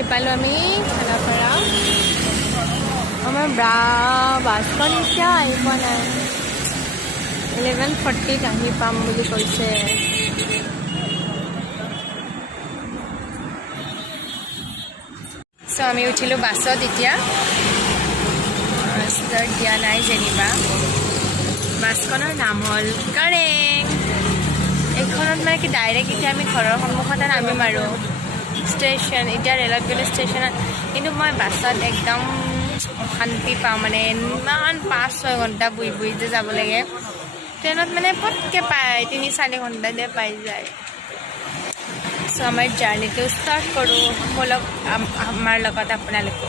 আহি পালোঁ আমি খানাপাৰা। আমাৰ বাছখন এতিয়া আহি পোৱা নাই, 11:40 আহি পাম বুলি কৈছে। চ' আমি উঠিলোঁ বাছত। এতিয়া ষ্টাৰ্ট দিয়া নাই যেনিবা। বাছখনৰ নাম হ'ল কাৰেং। এইখনত মানে কি ডাইৰেক্ট এতিয়া আমি ঘৰৰ সন্মুখতে নামিম আৰু ষ্টেচন। এতিয়া ৰেলত গ'লে ষ্টেচনত, কিন্তু মই বাছত একদম অশান্তি পাওঁ, মানে ইমান 5-6 ঘণ্টা বহি বহি যে যাব লাগে। ট্ৰেইনত মানে পটকৈ পায়, 3-4 ঘণ্টাতে পাই যায়। চ' আমাৰ জাৰ্ণিটো ষ্টাৰ্ট কৰোঁ, ব'লক আমাৰ লগত আপোনালোকে।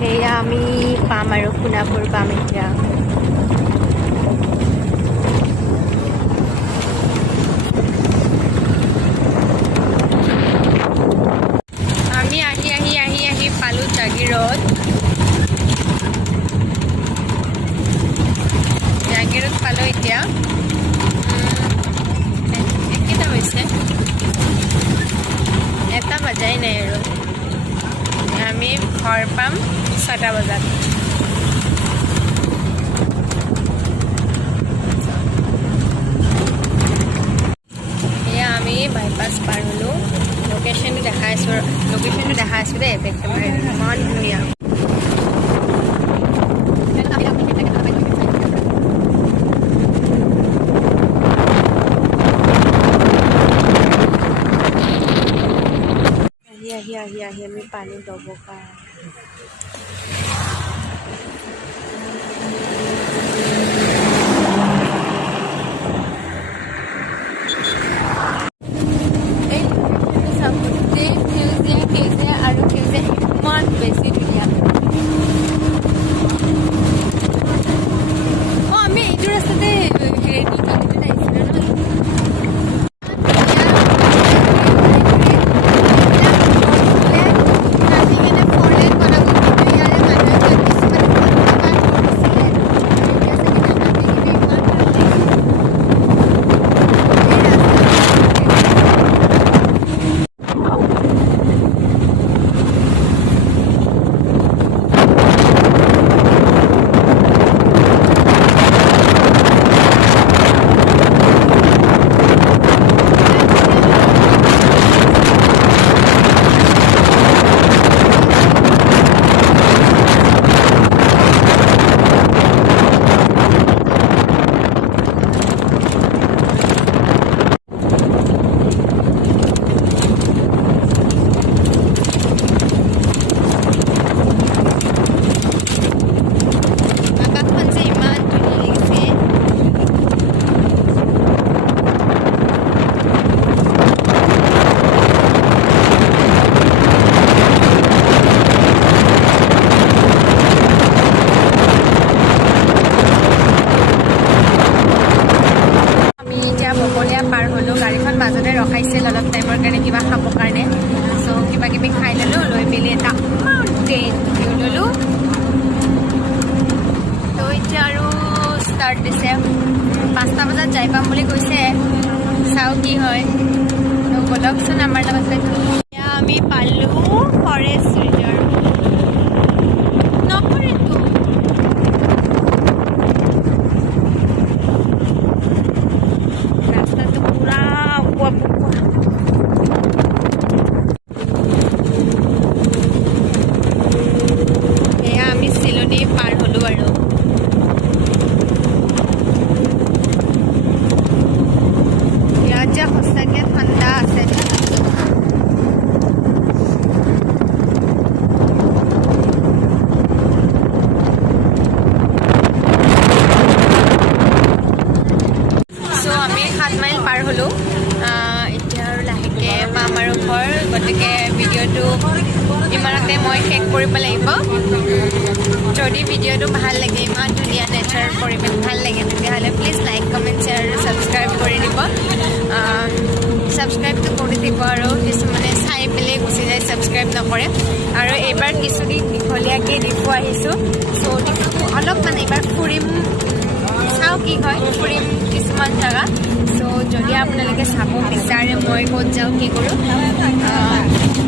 সেয়া আমি পাম আৰু সোণাপুৰ পাম এতিয়া। আমি আহি পালোঁ জাগিৰোড। পালোঁ এতিয়া। কেইটা হৈছে? 1টা বজাই নাই আৰু। আমি ঘৰ পাম 6টা বজাত। এয়া আমি বাইপাছ পাৰ হ'লোঁ। লোকেশ্যনটো দেখাই আছোঁ দেই, একেবাৰে ইমান ধুনীয়া। আহি আমি পানী ল'ব পাৰোঁ। ইমান বেছি ধুনীয়া। আমি এইটো ৰাস্তাতে পাৰ হ'লোঁ। গাড়ীখন মাজতে ৰখাইছিল অলপ টাইমৰ কাৰণে, কিবা খাবৰ কাৰণে। চ' কিবা কিবি খাই ল'লোঁ, লৈ মেলি এটা মাউণ্টেইন ভিউ ল'লোঁ। তো এতিয়া আৰু ষ্টাৰ্ট দিছে। 5টা বজাত যাই পাম বুলি কৈছে, চাওঁ কি হয়। তো ব'লকচোন আমাৰ লগত। এতিয়া আমি পালোঁ ফৰেষ্ট ৰিজাৰ্ভ। নকৰেতো পাৰ হ'লোঁ আৰু ইয়াত যে সঁচাকৈ ঠাণ্ডা আছে। চ' আমি 7 মাইল পাৰ হ'লোঁ। এতিয়া আৰু লাহেকৈ পাম আৰু ঘৰ। গতিকে ভিডিঅ'টো ইমানতে মই শেষ কৰিব লাগিব। যদি ভিডিঅ'টো ভাল লাগে, ইমান ধুনীয়া নেচাৰৰ পৰিৱেশ ভাল লাগে, তেতিয়াহ'লে প্লিজ লাইক, কমেণ্ট, শ্বেয়াৰ আৰু ছাবস্ক্ৰাইব কৰি দিব। ছাবস্ক্ৰাইবটো কৰি দিব, আৰু কিছুমানে চাই পেলাই গুচি যায়, ছাবস্ক্ৰাইব নকৰে। আৰু এইবাৰ কিছুদিন দীঘলীয়াকৈ ডিফু আহিছোঁ, চ' ডিফু অলপ মানে এইবাৰ ফুৰিম চাওঁ কি হয় ফুৰিম কিছুমান জেগা চ' যদি আপোনালোকে চাব বিচাৰে মই ক'ত যাওঁ কি কৰোঁ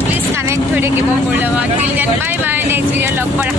প্লিজ কানেক্ট হৈ থাকিব মোৰ লগত till then bye bye next video' লগ কৰাৰ